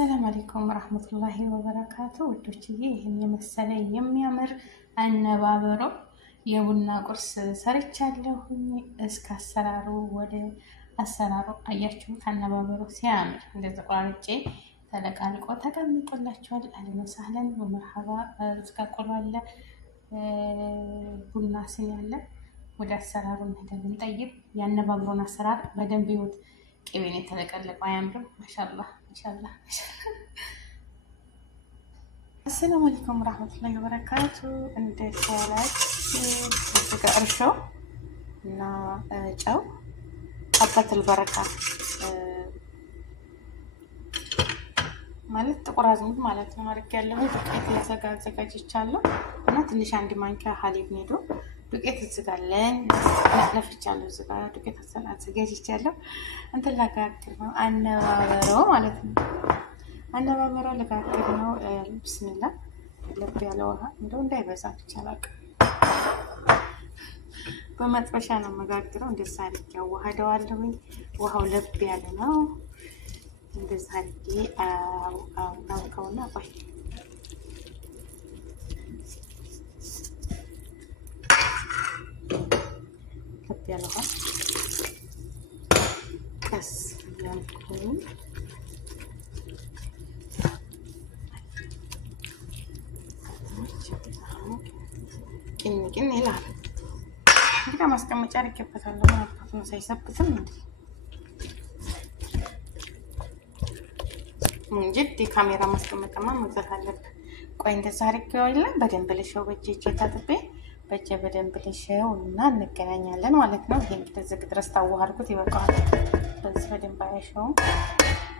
አሰላሙ አለይኩም ወራህመቱላሂ ወበረካቱ። ውዶችዬ ይህን የመሰለ የሚያምር አነባበሮ የቡና ቁርስ ሰርቻለሁኝ። እስከ አሰራሩ ወደ አሰራሩ አያችሁት። አነባበሮ ሲያምር እንደዚህ ቆራርጬ ተለቃልቆ ተቀምጦላችኋል። አህለን ወሰህለን ወመርሐባ። ሩዝ ቆሎ አለ፣ ቡና ስኒ አለ። ወደ አሰራሩ እንሄዳለን። ጠይብ የአነባበሮን አሰራር በደንብ ይሁት። ቅቤን የተለቀለቀው አያምርም? ማሻአላህ ማሻአላህ። አሰላሙ አለይኩም ወራህመቱላሂ ወበረካቱ። እንዴት ዋላችሁ? እዚህ ጋር እርሾ እና ጨው አባተል በረካ ማለት ጥቁር አዝሙድ ማለት ነው አድርጌ ያለሁ። ዱቄት አዘጋጅቻለሁ እና ትንሽ አንድ ማንኪያ ሀሊብ ኔዶ ዱቄት እዝጋለኝ ለፍቻለሁ። እዝጋ ዱቄት አዘጋጅቻለሁ። እንትን ላጋግር ነው አነባበሮ ማለት ነው። አነባበሮ ለጋግር ነው። ብስሚላ ለብ ያለ ውሃ እንደው እንዳይበዛ ብቻ ላቅ በመጥበሻ ነው መጋግረው። እንደዛ አድርጌ አዋህደዋለሁኝ። ውሃው ለብ ያለ ነው። እንደዛ አድርጌ አውቀውና ቆይ ለብ ያለ ውሃ ቀስ ያልኩኝ ቅን ይላል። እንግዲህ ማስቀመጫ አድርጌበታለሁ ማለት ነው ሳይሰብትም እንጂ ካሜራ ማስቀመጫማ መግዛት አለብን። ቆይ እንደዛ አድርጌው የለም በደንብ ልሸው በእጄ ታጥቤ በእጄ በደንብ ልሸው እና እንገናኛለን ማለት ነው። ይሄ እንግዲህ እዚህ ድረስ ታዋሃድኩት ይበቃዋል። በዚህ በደንብ አያሸውም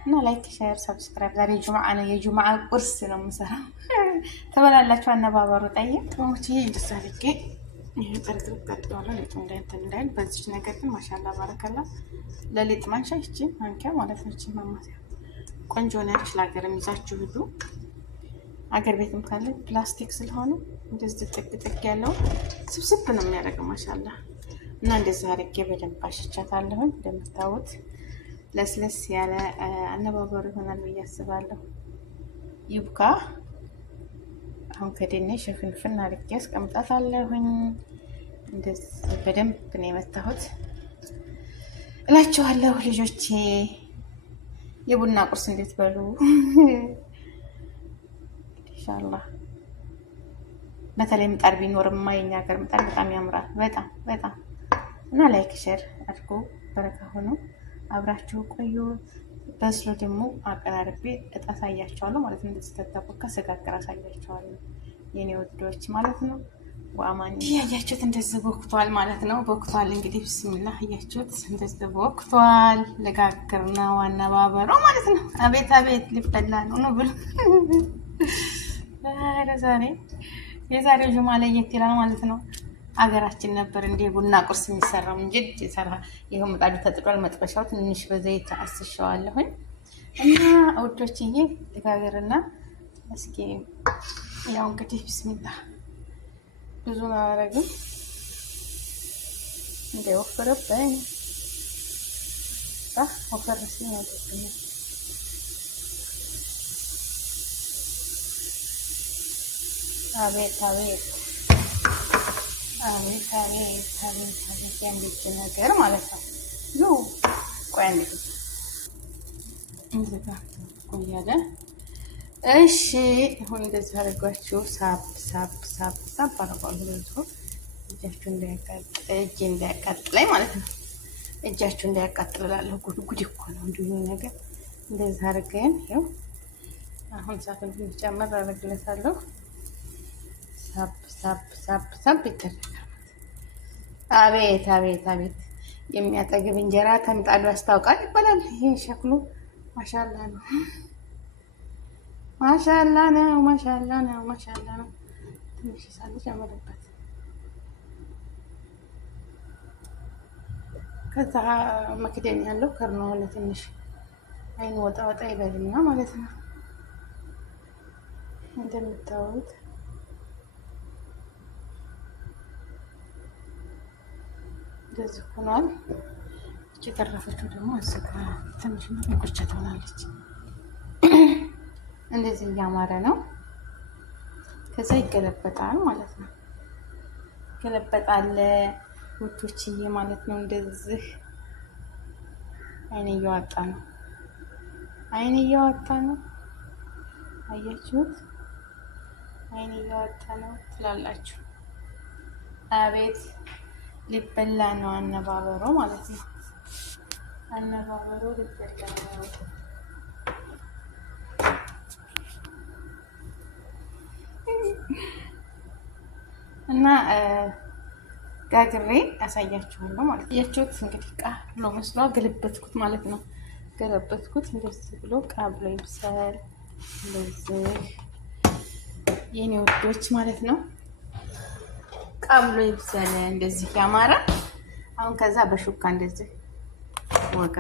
እና ላይክ፣ ሼር፣ ሰብስክራይብ። ዛሬ ጁምዓ ነው። የጁምዓ ቁርስ ነው የምሰራው። ተበላላችሁ አነባበሩ ጠይቅ ጥሞች። ይሄ እንደዛ አድርጌ ይሄ ጥርጥር ቀጥሏል። ሊጡ እንዳይል በዚች ነገር ግን ማሻአላ ባረከላ። ለሊጥ ማንሻ ይቺ ማንኪያ ማለት ነው። ይቺ ማማሲያ ቆንጆ ነች። ለሀገር ይዛችሁ ሁሉ አገር ቤትም ካለ ፕላስቲክ ስለሆነ እንደዚህ ጥቅ ያለው ስብስብ ነው የሚያደርገው ማሻአላ። እና እንደዚህ አድርጌ በደንብ አሽቻታለሁ። እንደምታዩት ለስለስ ያለ አነባበሩ ይሆናል ብዬ አስባለሁ። ይብቃ። አሁን ከደኔ ሽፍንፍን አድርጌ አስቀምጣታለሁኝ። እንደዚህ በደንብ ነው የመታሁት እላችኋለሁ ልጆቼ። የቡና ቁርስ እንዴት በሉ ኢንሻአላህ። በተለይ ምጣድ ቢኖርማ የኛ ሀገር ምጣድ በጣም ያምራል። በጣም እና ላይክ ሼር አድርጎ በረካ ሆኖ አብራችሁ ቆዩ። በስሎ ደግሞ አቀራርቤ አሳያችኋለሁ ማለት ነው። እንደዚህ ተጠብቆ ስጋግር አሳያችኋለሁ የኔ ወዶች ማለት ነው። ወአማኒ ያያችሁት እንደዚህ ቦክቷል ማለት ነው። ቦክቷል እንግዲህ ቢስሚላህ ያያችሁት እንደዚህ ቦክቷል። ለጋግር ነው አነባበሮ ማለት ነው። አቤት አቤት ሊፈላ ነው ብሎ የዛሬ ጁምዓ ለየት ይላል ማለት ነው። አገራችን ነበር እንደ ቡና ቁርስ የሚሰራው እንጂ የሰራ ይሄው ምጣዱ ተጥዷል። መጥበሻው ትንሽ በዘይት አስሸዋለሁኝ እና ውዶችዬ ለጋገርና እስኪ ያው እንግዲህ ቢስሚላህ ብዙ አረግም እንደወፈረብኝ ወፈር ሲል ነው። አቤት አቤት አቤት አቤት አቤት አቤት ያንዲት ነገር ማለት ነው። ቆይ አንዴ እንዘጋ ቆያለ። እሺ አሁን እንደዚህ አድርጓችሁ ሳብ አረጋለሁ። እጃችሁ እንዳያቃጥለኝ ማለት ነው። እጃችሁ እንዳያቃጥልላለሁ። ጉድ እኮ ነው እንዲሁ ነገር። እንደዚህ አድርገን ይኸው አሁን ሳፍን ጨምር አደርግለታለሁ። ሳብ ይደረጋል። አቤት አቤት አቤት የሚያጠግብ እንጀራ ከምጣዱ ያስታውቃል ይባላል። ይሄ ሸክሉ ማሻአላ ነው። ማሻአላ ነው። ትንሽ ሳለ ጨምርበት። ከዛ መክደን ያለው ከርኖ ለትንሽ አይን ወጣ ይበልና ማለት ነው። እንደምታዩት እንደዚህ ሆኗል። እቺ ተረፈችው ደግሞ አዘጋ ትንሽ ነው እንቁርቻ ትሆናለች። እንደዚህ እያማረ ነው። ከዛ ይገለበጣል ማለት ነው። ይገለበጣል ውቶችዬ ማለት ነው። እንደዚህ አይን እያወጣ ነው። አይን እያወጣ ነው። አያችሁት? አይን እያወጣ ነው ትላላችሁ። አቤት ሊበላ ነው አነባበሮ ማለት ነው። አነባበሮ ሊበላ ነው። እና ጋግሬ አሳያችኋለሁ ማለት ነው። ያችሁት እንግዲህ ቃ ብሎ መስሏ ገለበትኩት ማለት ነው። ገለበትኩት እንደዚህ ብሎ ቃ ብሎ ይብሳል። እንደዚህ የኔ ወዶች ማለት ነው። ቃ ብሎ ይብሳል እንደዚህ ያማረ። አሁን ከዛ በሹካ እንደዚህ ወጋ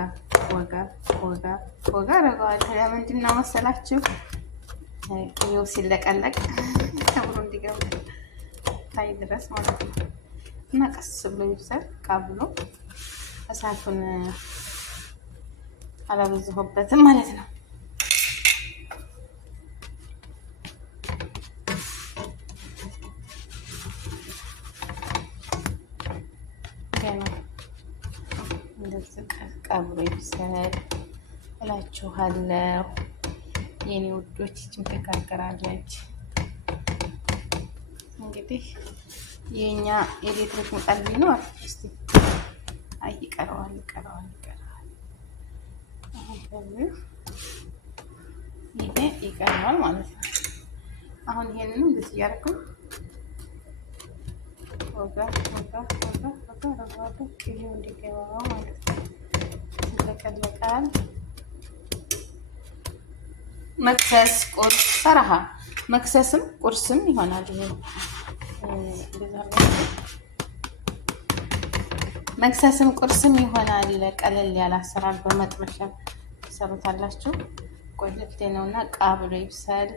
ወጋ ወጋ ወጋ አደርገዋለሁ። ለምንድን ነው መሰላችሁ? ቅቤው ሲለቀለቅ አብሮ እንዲገባ ታይ ድረስ ማለት ነው። እና ቀስ ብሎ ይብሳል። ቃ ብሎ እሳቱን አላበዛሁበትም ማለት ነው። እንደዚህ ቃ ብሎ ይብሳል እላችኋለሁ የኔ ውዶች። ይችም ተጋገራለች እንግዲህ የኛ ኤሌክትሪክ ምጣድ ቢኖር እስቲ አይ ይቀረዋል። ይሄ ይቀረዋል ማለት ነው። አሁን ይሄንን እንደዚህ እያደረኩ ወጋ ቅቤው እንዲገባው ማለት ነው። ይለቀለቃል። መክሰስ ቁርስ ሰራሃ መክሰስም ቁርስም ይሆናል። ይሄ መክሰስም ቁርስም ይሆናል። ቀለል ያለ አሰራር በመጥበሻ ትሰሩታላችሁ። ቆይቶ ነውና ቃ ብሎ ይብሳል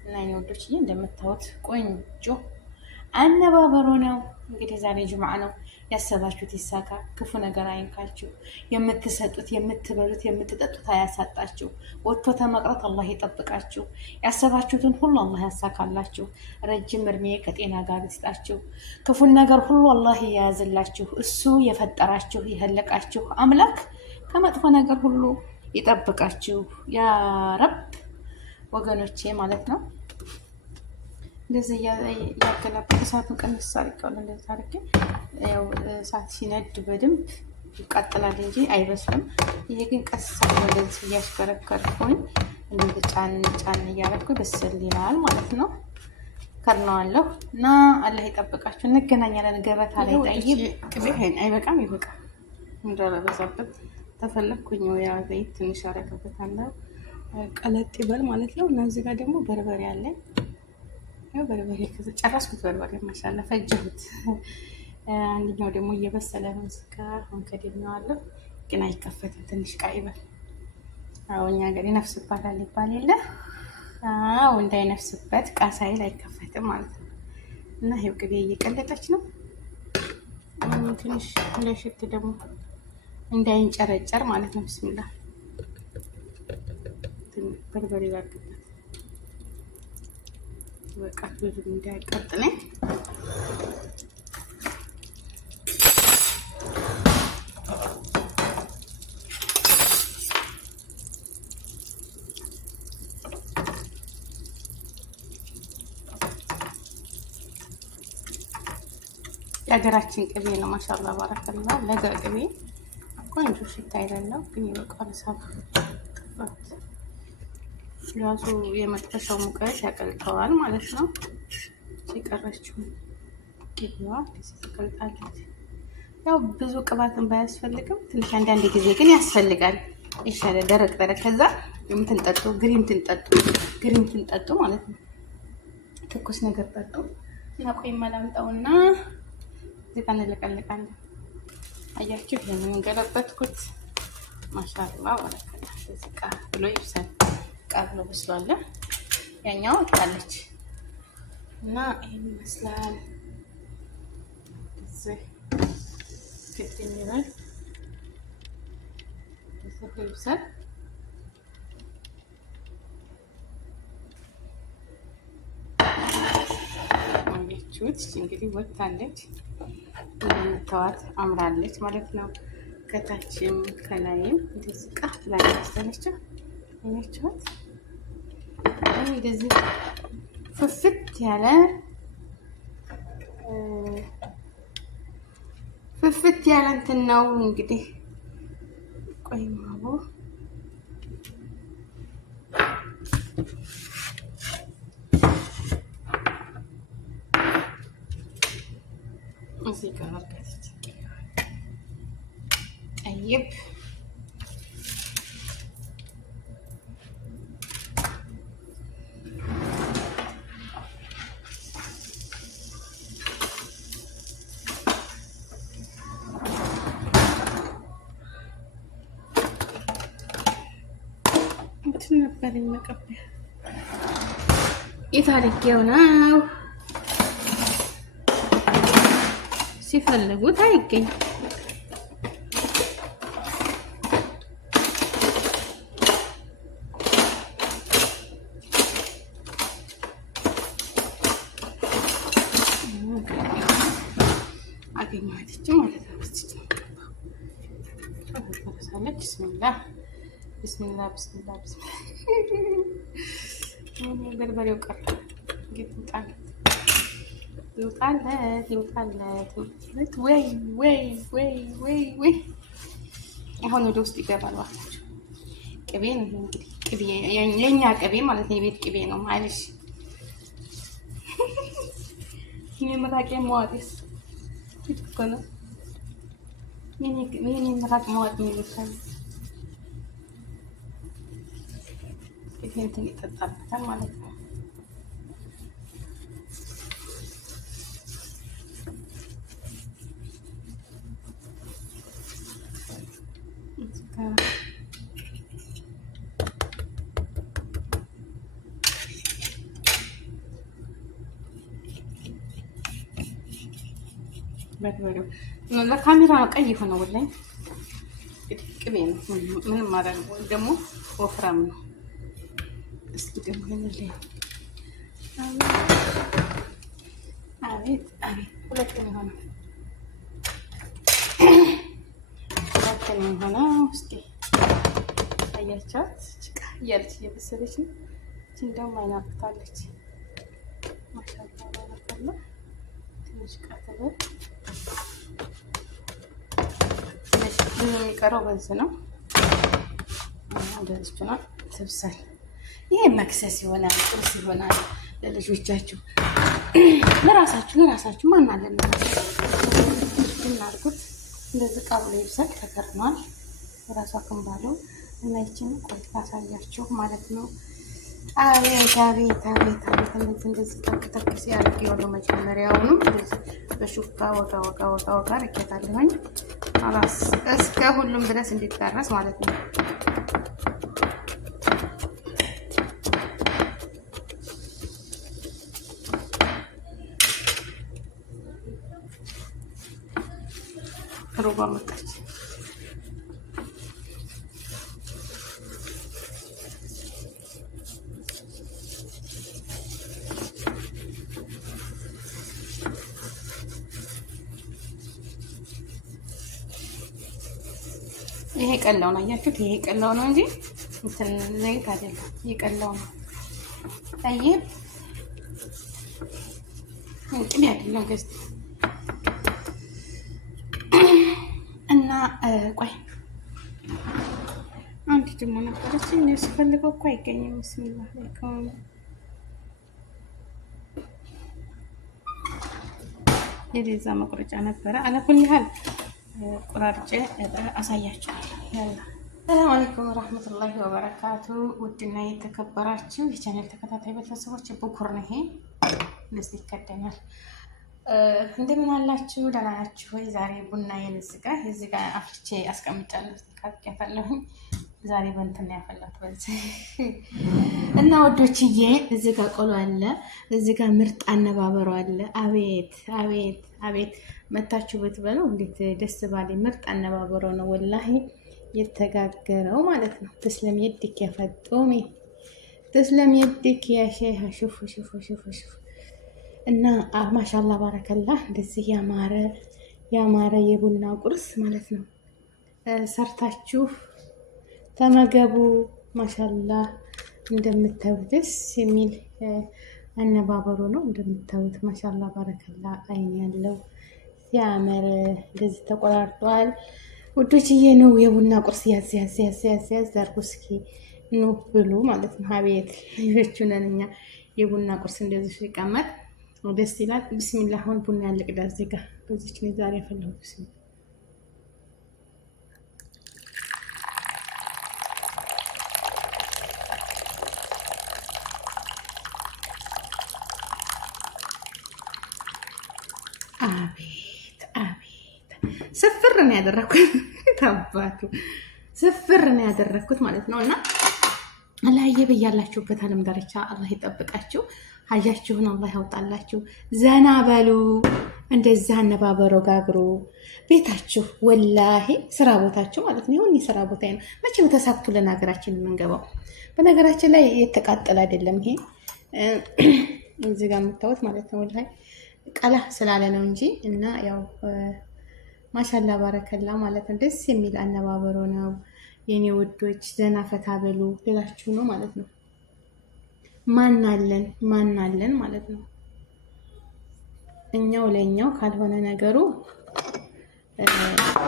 እና የኔ ወዶችዬ እንደምታዩት ቆንጆ አነባበሩ ነው። እንግዲህ ዛሬ ጁምዓ ነው። ያሰባችሁት ይሳካ፣ ክፉ ነገር አይንካችሁ። የምትሰጡት፣ የምትበሉት፣ የምትጠጡት አያሳጣችሁ። ወጥቶ ተመቅረት አላህ ይጠብቃችሁ። ያሰባችሁትን ሁሉ አላህ ያሳካላችሁ። ረጅም እድሜ ከጤና ጋር ይስጣችሁ። ክፉን ነገር ሁሉ አላህ ይያዝላችሁ። እሱ የፈጠራችሁ የኸለቃችሁ አምላክ ከመጥፎ ነገር ሁሉ ይጠብቃችሁ ያ ረብ ወገኖቼ ማለት ነው። እንደዚህ ያገላበጥ እሳቱን ቀንስ አድርጌዋለሁ። እንደዚህ አድርጌ ያው እሳት ሲነድ በደንብ ይቃጠላል እንጂ አይበስልም። ይሄ ግን ቀስ ብሎ እንደዚህ እያሽከረከርኩኝ እንደዚህ ጫን እያደረኩ በስል ይላል ማለት ነው። ከርነዋለሁ እና አላህ ይጠብቃችሁ። እንገናኛለን ገበታ ላይ ጠይብ ቅቤ አይበቃም ይበቃል። እንዳለበዛበት ተፈለኩኝ ያ ዘይት ትንሽ አደረግበታለሁ ቀለጥ ይበል ማለት ነው። እና እዚህ ጋር ደግሞ በርበሬ አለኝ። ያው በርበሬ ጨረስኩት። በርበሬ ማሻአላ ፈጀሁት። አንደኛው ደግሞ እየበሰለ ነው። እስከ አሁን ከደኛዋለሁ ግን አይከፈትም። ትንሽ ቃ ይበል። አዎ እኛ ሀገር ይነፍስባታል ይባል የለ? አዎ እንዳይነፍስበት ቃ ሳይል አይከፈትም ማለት ነው። እና ይሄው ቅቤ እየቀለጠች ነው። ትንሽ ለሽት ደግሞ እንዳይንጨረጨር ማለት ነው። ቢስሚላህ በርበሬ ላድርግበት በቃ ብዙ እንዳይቀጥለኝ። የሀገራችን ቅቤ ነው። ማሻአላ ባረከላ። ለጋ ቅቤ ቆንጆ ሽታ አይደለም ግን ይበቃል። ሳብ ራሱ የመጥበሻው ሙቀት ያቀልጠዋል ማለት ነው። ሲቀረችው ቅቤዋ ትቀልጣለች። ያው ብዙ ቅባትን ባያስፈልግም ትንሽ አንዳንድ ጊዜ ግን ያስፈልጋል። ይሻላል ደረቅ ከዛ የምትንጠጡ ግሪም ትንጠጡ ማለት ነው። ትኩስ ነገር ጠጡ እና ቆይ መላምጣውና እዚህ ጋር እንለቀልቃለን። አያችሁ ይሄንን ገለበጥኩት። ማሻአላ ወለከላ እዚህ ጋር ብሎ ይብሳል። ቃ ብሎ በስሏል። ያኛው ታለች እና ይሄን ይመስላል። እዚህ ግጥም ይላል። እዚህ ይብሳል። እንዳያችሁት እንግዲህ ወጥታለች። እንደምታዋት አምራለች ማለት ነው። ከታችም ከላይም እንደዚህ ቃ ላይ ያስተነችው አይናችሁት እንደዚህ ፍፍት ያለ እንትን ነው እንግዲህ። ቆይ ማቦ እዚህ ጋር አርጋለች። ጠይብ ነበር መቀበያ የታሪኬው ነው። ሲፈልጉት አይገኝ። አገኘኋት ማለት ነው። ቢስሚላህ ቢስሚላህ ቢስሚላህ ቢስሚላህ በርበሬው ቀረ። ይውጣለት። ወይ አሁን ወደ ውስጥ ይገባል ማለት ነው። ቅቤ ነው እንግዲህ ቅቤ የኛ ቅቤ ማለት ነው። የቤት ቅቤ ነው ማለሽ የምራቄ መዋጤስ እኮ ነው። የኔ ምራቅ መዋጥ ነው ይሉታል። እንትን ይጠጣበታል ማለት ነው። በርበሬው ለካሜራ ቀይ ሆነ ወላሂ ቅቤ ነው። ምንም ማለት ደግሞ ወፍራም ነው። እስኪ ደግሞ ለምን አቤት ሁለተኛ ሆነ እስኪ አያቻት ጭቃ እያለች እየበሰለች ነው። እንደውም አይናቅታለች። ማሻአላህ ትንሽ ቃተለ የሚቀረው በዚህ ነው። እንደዚህ ነው ትብሰል። ይሄ መክሰስ ይሆናል፣ ቁርስ ይሆናል ለልጆቻችሁ፣ ለራሳችሁ ማን አለ ነው እናርጉት። እንደዚህ ቃብሎ ይብሰል ተከርኗል። ራሷ ክንባለው እና ይችን ቆይ ታሳያችሁ ማለት ነው። አቤት እንደዚህ ተክ ሲያርግ የሆነው መጀመሪያውንም እንደዚህ በሹካ ወጋ ርቄታለሁኝ። አላስ እስከ ሁሉም ድረስ እንዲዳረስ ማለት ነው። ሮባ መጣች። ይሄ ቀላው ነው አያችሁት? ይሄ ቀላው ነው እንጂ እንትን ዘይት አይደለም። ይሄ ቀላው ነው። ጠይብ እንግዲህ አይደለም ገዝት እና ቆይ አንቺ ደግሞ ነበረች እኔ ስፈልገው እኮ አይገኝም። ቢስሚላህ ለከም የሌዛ መቁረጫ ነበረ። አለኩል ያህል ቁራርጬ አሳያችኋለሁ። ያላ ሰላም አለይኩም ወራህመቱላሂ ወበረካቱ። ውድና የተከበራችሁ የቻናል ተከታታይ ቤተሰቦች ቡኩር ነው። ይሄ ለዚህ ይከደናል። እንደምን አላችሁ? ደህና ናችሁ ወይ? ዛሬ ቡናዬን እዚህ ጋር አፍልቼ አስቀምጫለሁ። ካጥቂያታለሁ። ዛሬ በእንትን ነው ያፈላሁት በዚህ እና ወዶችዬ፣ እዚህ ጋር ቆሎ አለ፣ እዚህ ጋር ምርጥ አነባበሩ አለ። አቤት መታችሁ ብትበሉ እንዴት ደስ ባለ ምርጥ አነባበሩ ነው ወላሂ የተጋገረው ማለት ነው። ተስለም የድክ ያፈጦሚ ተስለም የድክ ያ ሸይሃ ሹፉ እና ማሻአላ ባረከላ እንደዚህ ያማረ የቡና ቁርስ ማለት ነው። ሰርታችሁ ተመገቡ። ማሻአላ እንደምታዩት ደስ የሚል አነባበሩ ነው። እንደምታዩት ማሻአላ ባረከላ አይን ያለው ሲያምር እንደዚህ ተቆራርጧል። ውዶችዬ ነው የቡና ቁርስ ያዝ አድርጉ እስኪ ኑ ብሉ ማለት ነው። አቤት ልጆቹ ነን እኛ። የቡና ቁርስ እንደዚህ ሲቀመጥ ደስ ይላል። ቢስሚላ አሁን ቡና ያለቅዳ እዚህ ጋር በዚች ነው ዛሬ ያፈላሁት። ቢስሚላ አቤት ስፍር ነው ያደረኩት። ታባቱ ስፍር ነው ያደረኩት ማለት ነው። እና አላህዬ በያላችሁበት ዓለም ዳርቻ አላህ ይጠብቃችሁ። ሀጃችሁን አላህ ያውጣላችሁ። ዘና በሉ። እንደዛ አነባበሮ ጋግሩ ቤታችሁ። ወላሂ ስራ ቦታችሁ ማለት ነው። ይሁን የስራ ቦታ ነው። መቼም ተሳክቶልን ሀገራችን የምንገባው። በነገራችን ላይ የተቃጠለ አይደለም ይሄ እዚህ ጋር የምታዩት ማለት ነው። ወላሂ ቀላ ስላለ ነው እንጂ እና ያው ማሻላ ባረከላ ማለት ነው። ደስ የሚል አነባበሮ ነው የኔ ውዶች። ዘና ፈታ በሉ ሌላችሁ ነው ማለት ነው። ማናለን ማለት ነው። እኛው ለኛው ካልሆነ ነገሩ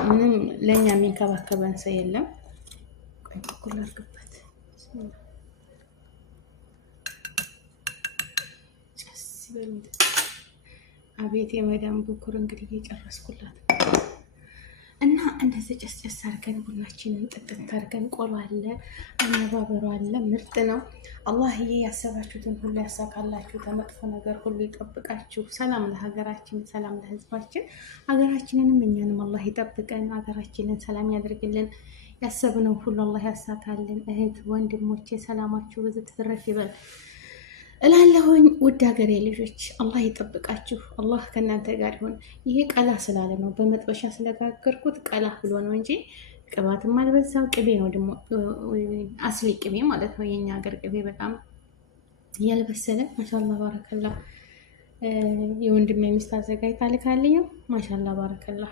ምንም ለኛ የሚንከባከበን ሰው የለም። ቆይ ኩል አድርግበት። ጨስ በሉ። አቤት የመዳም ብኩር እንግዲህ እየጨረስኩላት እና እንደዚህ ጨስ አድርገን ቡናችንን ጥጥት አድርገን ቆሎ አለ አነባበሩ አለ። ምርጥ ነው። አላህዬ ያሰባችሁትን ሁሉ ያሳካላችሁ፣ ከመጥፎ ነገር ሁሉ ይጠብቃችሁ። ሰላም ለሀገራችን፣ ሰላም ለሕዝባችን። ሀገራችንንም እኛንም አላህ ይጠብቀን፣ ሀገራችንን ሰላም ያደርግልን። ያሰብነው ሁሉ አላህ ያሳካልን። እህት ወንድሞቼ ሰላማችሁ ብዙ ትርፍ ይበል እላለሁኝ። ውድ ሀገሬ ልጆች አላህ ይጠብቃችሁ። አላህ ከእናንተ ጋር ይሁን። ይሄ ቀላ ስላለ ነው፣ በመጥበሻ ስለጋገርኩት ቀላ ብሎ ነው እንጂ ቅባትም አልበዛው። ቅቤ ነው ደግሞ አስሊ ቅቤ ማለት ነው። የኛ ሀገር ቅቤ በጣም ያልበሰለ ማሻአላ ባረከላ። የወንድሜ ሚስት አዘጋጅታ ልካልኝ ማሻአላ ባረከላ።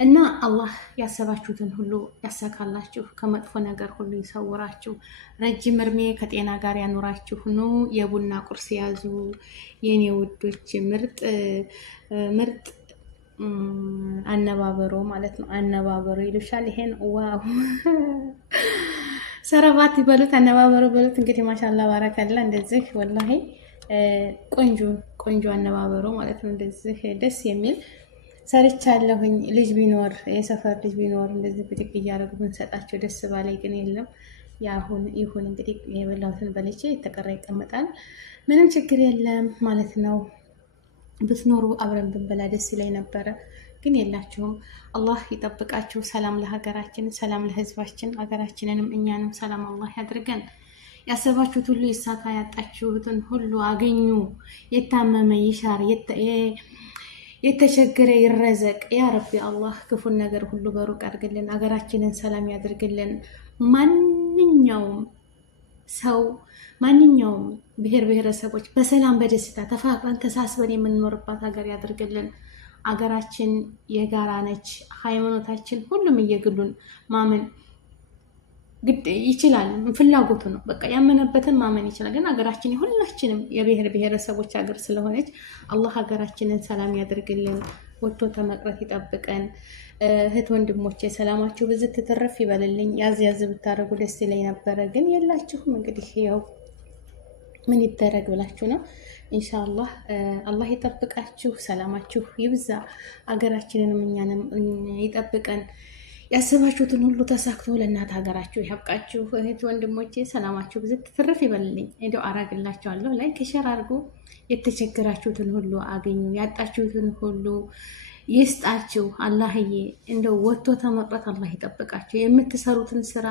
እና አላህ ያሰባችሁትን ሁሉ ያሳካላችሁ፣ ከመጥፎ ነገር ሁሉ ይሰውራችሁ፣ ረጅም እድሜ ከጤና ጋር ያኖራችሁ። ኑ የቡና ቁርስ ያዙ የኔ ውዶች። ምርጥ አነባበሮ ማለት ነው። አነባበሮ ይሉሻል ይሄን። ዋው ሰረባት ይበሉት፣ አነባበሮ በሉት። እንግዲህ ማሻአላ ባረከላ። እንደዚህ ወላሂ ቆንጆ አነባበሮ ማለት ነው። እንደዚህ ደስ የሚል ሰርቻለሁኝ። ልጅ ቢኖር የሰፈር ልጅ ቢኖር እንደዚህ ብድግ እያደረጉ ብንሰጣቸው ደስ ባላይ፣ ግን የለም። ይሁን እንግዲህ የበላሁትን በልቼ የተቀረ ይቀመጣል። ምንም ችግር የለም ማለት ነው። ብትኖሩ አብረን ብንበላ ደስ ይለኝ ነበረ፣ ግን የላችሁም። አላህ ይጠብቃችሁ። ሰላም ለሀገራችን፣ ሰላም ለሕዝባችን። ሀገራችንንም እኛንም ሰላም አላህ ያድርገን። ያሰባችሁት ሁሉ ይሳካ፣ ያጣችሁትን ሁሉ አገኙ። የታመመ ይሻር፣ የተቸገረ ይረዘቅ። ያ ረቢ አላህ ክፉን ነገር ሁሉ በሩቅ አድርግልን፣ ሀገራችንን ሰላም ያድርግልን። ማንኛውም ሰው ማንኛውም ብሔር ብሔረሰቦች በሰላም በደስታ ተፋቅረን ተሳስበን የምንኖርባት ሀገር ያድርግልን። ሀገራችን የጋራ ነች። ሃይማኖታችን ሁሉም እየግሉን ማመን ግድ ይችላል። ፍላጎቱ ነው። በቃ ያመነበትን ማመን ይችላል። ግን ሀገራችን የሁላችንም የብሔር ብሔረሰቦች ሀገር ስለሆነች አላህ ሀገራችንን ሰላም ያደርግልን፣ ወጥቶ ተመቅረት ይጠብቀን። እህት ወንድሞቼ ሰላማችሁ ብዝት ትትረፍ ይበልልኝ። ያዝ ብታደርጉ ደስ ይለኝ ነበረ፣ ግን የላችሁም። እንግዲህ ያው ምን ይደረግ ብላችሁ ነው። ኢንሻአላህ አላህ ይጠብቃችሁ፣ ሰላማችሁ ይብዛ፣ ሀገራችንንም እኛንም ይጠብቀን። ያሰባችሁትን ሁሉ ተሳክቶ ለእናት ሀገራችሁ ያብቃችሁ። እህት ወንድሞቼ ሰላማችሁ ብዝት ትርፍ ይበልልኝ። እንደው አራግላችኋለሁ። ላይክ ሼር አድርጉ። የተቸገራችሁትን ሁሉ አገኙ፣ ያጣችሁትን ሁሉ ይስጣችሁ። አላህዬ እንደው ወጥቶ ተመቅረት አላህ ይጠብቃችሁ። የምትሰሩትን ስራ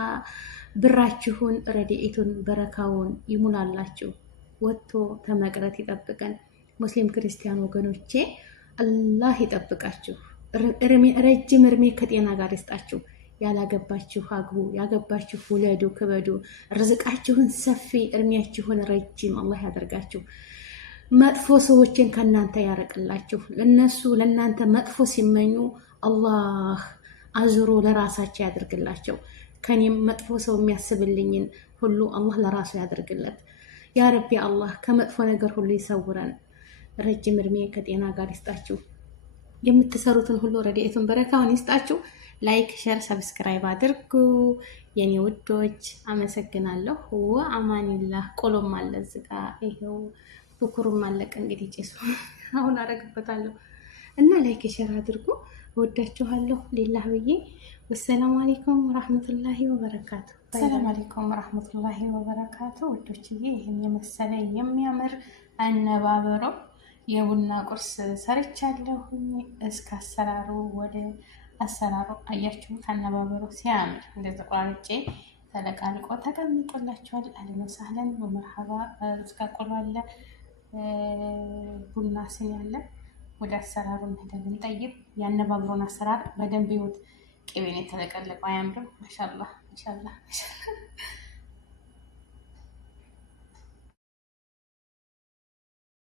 ብራችሁን፣ ረድኤቱን፣ በረካውን ይሙላላችሁ። ወጥቶ ተመቅረት ይጠብቀን። ሙስሊም ክርስቲያን ወገኖቼ አላህ ይጠብቃችሁ። ረጅም እድሜ ከጤና ጋር ይስጣችሁ። ያላገባችሁ አግቡ፣ ያገባችሁ ውለዱ፣ ክበዱ። ርዝቃችሁን ሰፊ፣ እድሜያችሁን ረጅም አላህ ያደርጋችሁ። መጥፎ ሰዎችን ከእናንተ ያርቅላችሁ። እነሱ ለእናንተ መጥፎ ሲመኙ አላህ አዙሮ ለራሳቸው ያድርግላቸው። ከኔም መጥፎ ሰው የሚያስብልኝን ሁሉ አላህ ለራሱ ያድርግለት። ያ ረቢ አላህ ከመጥፎ ነገር ሁሉ ይሰውረን። ረጅም እድሜ ከጤና ጋር ይስጣችሁ። የምትሰሩትን ሁሉ ረድኤቱን በረካውን ይስጣችሁ። ላይክ፣ ሸር፣ ሰብስክራይብ አድርጉ የኔ ውዶች። አመሰግናለሁ። ወአማኒላህ። ቆሎም አለ እዚህ ጋ ይሄው ብኩሩም አለቀ። እንግዲህ ጭሱ አሁን አረግበታለሁ እና ላይክ ሸር አድርጉ። እወዳችኋለሁ ሌላህ ብዬ። ወሰላሙ አለይኩም ወራህመቱላሂ ወበረካቱ። ሰላም አለይኩም ወራህመቱላሂ ወበረካቱ። ውዶችዬ ይህን የመሰለ የሚያምር አነባበሮ የቡና ቁርስ ሰርቻለሁ። እስከ አሰራሩ ወደ አሰራሩ አያችሁት። አነባበሮ ሲያምር እንደዚህ ቋርጬ ተለቃልቆ ተቀምጦላችኋል። አህለን ወሰህለን ወመርሐባ። ሩዝጋ ቆሎ አለ፣ ቡና ስኒ አለ። ወደ አሰራሩ እንሄዳለን። ጠይብ ያነባበሮን አሰራር በደንብ ይሁት። ቅቤን የተለቀለቀው አያምርም? ማሻአላህ ማሻአላህ።